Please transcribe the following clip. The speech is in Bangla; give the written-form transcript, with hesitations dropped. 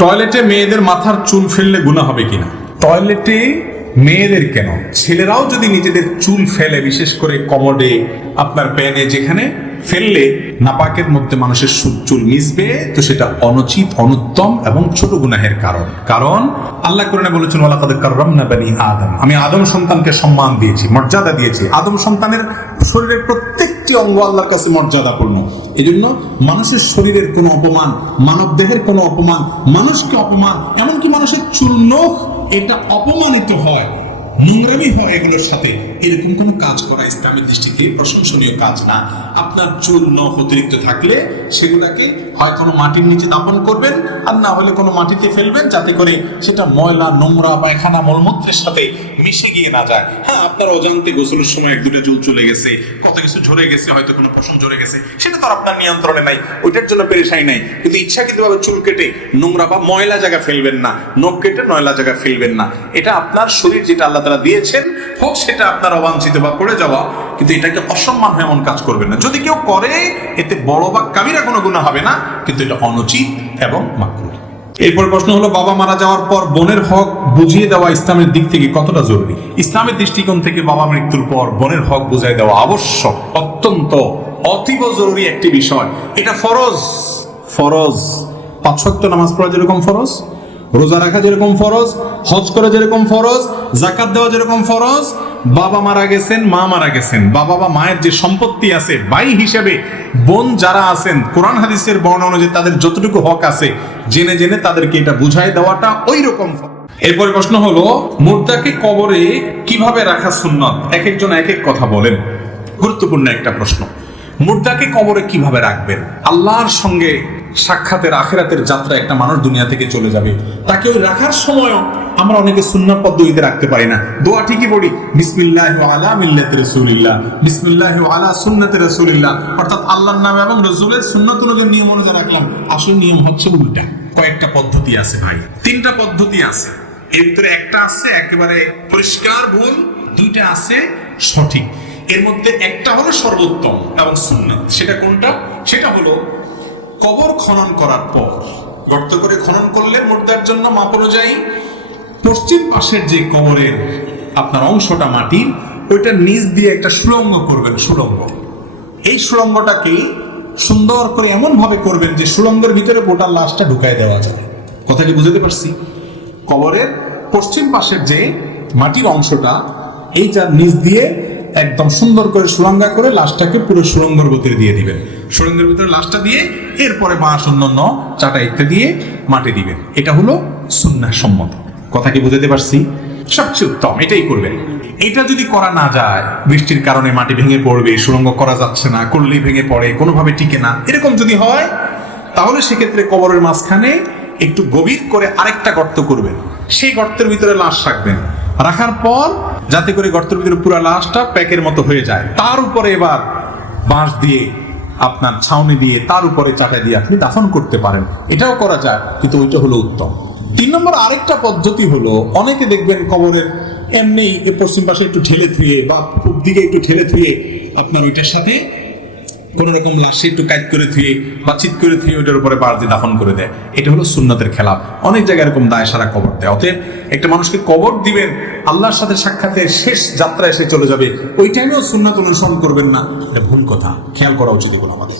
টয়লেটে মেয়েদের মাথার চুল ফেললে গুনাহ হবে কিনা? টয়লেটে মেয়েদের কেন, ছেলেরাও যদি নিজেদের চুল ফেলে, বিশেষ করে কমোডে, আপনার প্যানে, যেখানে ফেললে নাপাকের মধ্যে মানুষের চুল মিশবে, তো সেটা অনুচিত, অনুত্তম এবং ছোট গুনাহের কারণ আল্লাহ কোরআনে বলেছেন, ওয়ালাকাদ কাররামনা বানি আদম, আমি আদম সন্তানকে সম্মান দিয়েছি, মর্যাদা দিয়েছি। আদম সন্তানের শরীরের প্রত্যেকটি অঙ্গ আল্লাহর কাছে মর্যাদাপূর্ণ। এই জন্য মানুষের শরীরের কোনো অপমান, মানব দেহের কোনো অপমান, মানুষকে অপমান, এমনকি মানুষের চুল নখ, এটা অপমানিত হয়, নোংরামি হয় এগুলোর সাথে, এরকম কোনো কাজ করা ইসলামের দৃষ্টিতে প্রশংসনীয় কাজ না। আপনার চুল নখ অতিরিক্ত থাকলে সেগুলাকে হয় কোনো মাটির নিচে দাপন করবেন, আর না হলে কোনো মাটিতে ফেলবেন, যাতে করে সেটা ময়লা, নোংরা, পায়খানা, মলমূত্রের সাথে মিশে গিয়ে না যায়। হ্যাঁ, আপনার অজান্তে গোসলের সময় এক দুটা চুল চলে গেছে, কত কিছু ঝরে গেছে, হয়তো কোনো পশম ঝরে গেছে, সেটা তো আর আপনার নিয়ন্ত্রণে নাই, ওইটার জন্য পেরেশানি নাই। কিন্তু ইচ্ছাকৃতভাবে চুল কেটে নোংরা বা ময়লা জায়গা ফেলবেন না, নখ কেটে ময়লা জায়গা ফেলবেন না। এটা আপনার শরীর, যেটা আল্লাহ তাআলা দিয়েছেন, হোক সেটা আপনার অবাঞ্ছিত বা পড়ে যাওয়া, কিন্তু এটাকে অসম্মান হয় এমন কাজ করবেন না। যদি কেউ করে, এতে বড় বা কাবিরা কোনো গুনাহ হবে না, কিন্তু এটা অনুচিত এবং মাকরুহ। এরপর প্রশ্ন হলো, বাবা মারা যাওয়ার পর বোনের হক বুঝিয়ে দেওয়া ইসলামের দিক থেকে কতটা জরুরি? ইসলামের দৃষ্টিকোণ থেকে বাবা মৃত্যুর পর বোনের হক বুঝিয়ে দেওয়া আবশ্যক, অত্যন্ত অতীব জরুরি একটি বিষয়। এটা ফরজ। 5 ওয়াক্ত নামাজ পড়া যেরকম ফরজ, রোজা রাখা যেরকম ফরজ, হজ করা যেরকম ফরজ, যাকাত দেওয়া যেরকম ফরজ, বাবা মারা গেছেন, মা মারা গেছেন, বাবা বা মায়ের যে সম্পত্তি আছে, ভাই হিসেবে বোন যারা আছেন, কোরআন হাদিসের বর্ণনা অনুযায়ী তাদের যতটুকু হক আছে, জেনে জেনে তাদেরকে এটা বুঝাই দেওয়াটা ওই রকম। এরপর প্রশ্ন হলো, মুর্দাকে কবরে কিভাবে রাখা সুন্নাত? এক একজন এক এক কথা বলেন, গুরুত্বপূর্ণ একটা প্রশ্ন। মুর্দাকে কবরে কিভাবে রাখবেন? আল্লাহর সঙ্গে সাক্ষাতের, আখিরাতের যাত্রা একটা মানুষ দুনিয়া থেকে চলে যাবে, তাকে ওই রাখার সময়ও আমরা অনেকে সুন্নাত পদ্ধতিতে রাখতে পারি না। দোয়া ঠিকই পড়ি, বিসমিল্লাহি আলা মিল্লাতি রাসূলিল্লাহ, বিসমিল্লাহি আলা সুন্নাতি রাসূলিল্লাহ, অর্থাৎ আল্লাহর নামে এবং রাসূলের সুন্নাত অনুযায়ী নিয়ম অনুযায়ী রাখলাম। আসল নিয়ম হচ্ছে উল্টা। কয়েকটা পদ্ধতি আছে ভাই, 3টা পদ্ধতি আছে। এর ভিতরে একটা আছে একেবারে পরিষ্কার ভুল, 2টা আছে সঠিক। এর মধ্যে একটা হলো সর্বোত্তম এবং সুন্নাত। সেটা কোনটা? সেটা হলো কবর খনন করার পর, গর্ত করে খনন করলে মুর্দার জন্য মাপ অনুযায়ী পশ্চিম পাশের যে কবরের আপনার অংশটা মাটির, ওইটা নিচ দিয়ে একটা সুড়ঙ্গ করবেন। সুড়ঙ্গ, এই সুড়ঙ্গটাকে সুন্দর করে এমন ভাবে করবেন যে সুড়ঙ্গের ভিতরে গোটা লাশটা ঢুকাই দেওয়া যায়। কথা কি বুঝতে পারছি? কবরের পশ্চিম পাশের যে মাটির অংশটা, এইটা নিচ দিয়ে একদম সুন্দর করে সুড়ঙ্গা করে লাশটাকে পুরো সুড়ঙ্গের ভিতরে দিয়ে দিবেন। সুড়ঙ্গের ভিতরে লাশটা দিয়ে এরপরে বাঁশ, অন্যান্য চাটা ইত্যাদি দিয়ে মাটি দিবেন। এটা হলো সুন্নাহ সম্মত। কথা কি বুঝতে পারছি? সবচেয়ে উত্তম এটাই করবেন। এটা যদি করা না যায়, বৃষ্টির কারণে মাটি ভেঙে পড়বে, সুড়ঙ্গ করা যাচ্ছে না, করলেই ভেঙে পড়ে, কোনোভাবে টিকে না, এরকম যদি হয়, তাহলে সেক্ষেত্রে কবরের মাঝখানে একটু গভীর করে আরেকটা গর্ত করবেন। সেই গর্তের ভিতরে লাশ রাখবেন। রাখার পর যাতে করে গর্তের ভিতরে পুরো লাশটা প্যাকের মতো হয়ে যায়, তার উপরে এবার বাঁশ দিয়ে, আপনার ছাউনি দিয়ে, তার উপরে চাটা দিয়ে আপনি দাফন করতে পারেন। এটাও করা যায়, কিন্তু ওইটা হলো উত্তম। 3 নম্বর আরেকটা পদ্ধতি হলো, অনেকে দেখবেন কবরের এমনি পশ্চিম পাশে একটু ঠেলে থুয়ে বা পূব দিকে একটু ঠেলে থুয়ে আপনার ওইটার সাথে কোন রকম লাশে একটু কাজ করে থুয়ে বা চিৎ করে থুয়ে ওইটার উপরে বাঁশ দিয়ে দাফন করে দেয়। এটা হলো সুন্নাতের খেলাফ। অনেক জায়গায় এরকম দায় সারা কবর দেয়। অতএব একটা মানুষকে কবর দিবেন, আল্লাহর সাথে সাক্ষাতের শেষ যাত্রা এসে চলে যাবে, ওই টাইমেও সুন্নাত অনুসরণ করবেন না, এটা ভুল কথা। খেয়াল করা উচিত এগুলো আমাদের।